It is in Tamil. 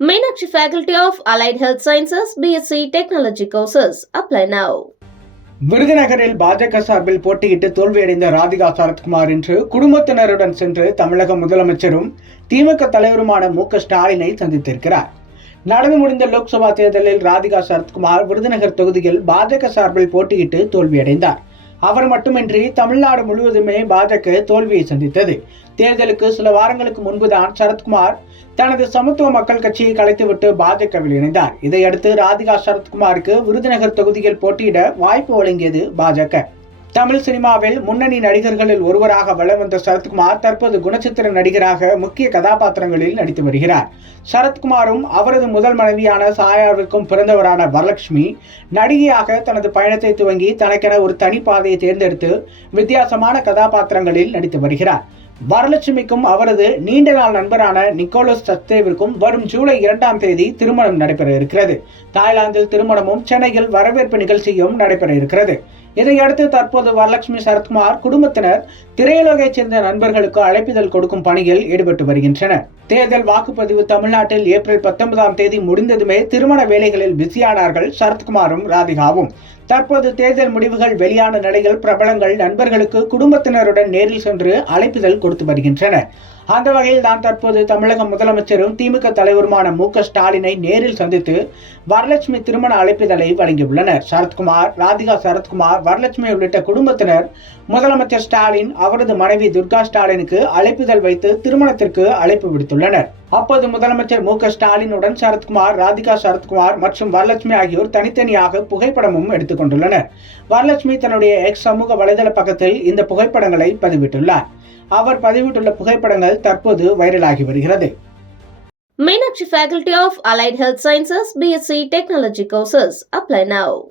Meenakshi Faculty of Allied Health Sciences, BSc Technology courses. Apply now. விருதுநகரில் பாஜக சார்பில் போட்டியிட்டு தோல்வியடைந்த ராதிகா சரத்குமார் இன்று குடும்பத்தினருடன் சென்று தமிழக முதலமைச்சரும் திமுக தலைவருமான மு ஸ்டாலினை சந்தித்திருக்கிறார் நடந்து முடிந்த லோக்சபா தேர்தலில் ராதிகா சரத்குமார் விருதுநகர் தொகுதியில் பாஜக சார்பில் போட்டியிட்டு தோல்வியடைந்தார் அவர் மட்டுமின்றி தமிழ்நாடு முழுவதுமே பாஜக தோல்வியை சந்தித்தது. தேர்தலுக்கு சில வாரங்களுக்கு முன்புதான் சரத்குமார் தனது சமத்துவ மக்கள் கட்சியை கலைத்துவிட்டு பாஜகவில் இணைந்தார். இதையடுத்து ராதிகா சரத்குமாருக்கு விருதுநகர் தொகுதியில் போட்டியிட வாய்ப்பு வழங்கியது பாஜக. தமிழ் சினிமாவில் முன்னணி நடிகர்களில் ஒருவராக வலம் வந்த சரத்குமார் தற்போது குணச்சித்திர நடிகராக முக்கிய கதாபாத்திரங்களில் நடித்து வருகிறார். சரத்குமாரும் அவரது முதல் மனைவியான சாயாவிற்கும் பிறந்தவரான வரலட்சுமி நடிகையாக தனது பயணத்தை துவங்கி தனக்கென ஒரு தனி பாதையை தேர்ந்தெடுத்து வித்தியாசமான கதாபாத்திரங்களில் நடித்து வருகிறார். வரலட்சுமிக்கும் அவரது நீண்ட நாள் நண்பரான நிக்கோலஸ் சத்தேவிற்கும் வரும் ஜூலை இரண்டாம் தேதி திருமணம் நடைபெற இருக்கிறது. தாய்லாந்தில் திருமணமும் சென்னையில் வரவேற்பு நிகழ்ச்சியும் நடைபெற இருக்கிறது. இதையடுத்து தற்போது வரலட்சுமி சரத்குமார் குடும்பத்தினர் திரையுலகைச் சேர்ந்த நண்பர்களுக்கு அழைப்பிதழ் கொடுக்கும் பணியில் ஈடுபட்டு வருகின்றனர். தேர்தல் வாக்குப்பதிவு தமிழ்நாட்டில் ஏப்ரல் பத்தொன்பதாம் தேதி முடிந்ததுமே திருமண வேலைகளில் பிஸியானார்கள் சரத்குமாரும் ராதிகாவும். தற்போது தேர்தல் முடிவுகள் வெளியான நிலையில் பிரபலங்கள் நண்பர்களுக்கு குடும்பத்தினருடன் நேரில் சென்று அழைப்பிதழ் கொடுத்து வருகின்றனர் அந்த வகையில் தான் தற்போது தமிழக முதலமைச்சரும் திமுக தலைவருமான மு ஸ்டாலினை நேரில் சந்தித்து வரலட்சுமி திருமண அழைப்பிதழை வழங்கியுள்ளனர். சரத்குமார் ராதிகா சரத்குமார் வரலட்சுமி உள்ளிட்ட குடும்பத்தினர் முதலமைச்சர் ஸ்டாலின் அவரது மனைவி துர்கா ஸ்டாலினுக்கு அழைப்பிதழ் வைத்து திருமணத்திற்கு அழைப்பு விடுத்துள்ளனர். அப்போது முதலமைச்சர் மு க ஸ்டாலினுடன் சரத்குமார் ராதிகா சரத்குமார் மற்றும் வரலட்சுமி ஆகியோர் தனித்தனியாக புகைப்படமும் எடுத்துக்கொண்டுள்ளனர் வரலட்சுமி தன்னுடைய எக்ஸ் சமூக வலைதள பக்கத்தில் இந்த புகைப்படங்களை பதிவிட்டுள்ளார் அவர் பதிவிட்டுள்ள புகைப்படங்கள் தற்போது வைரலாகி வருகிறது Meenakshi Faculty of Allied Health Sciences, BSc Technology courses. Apply now.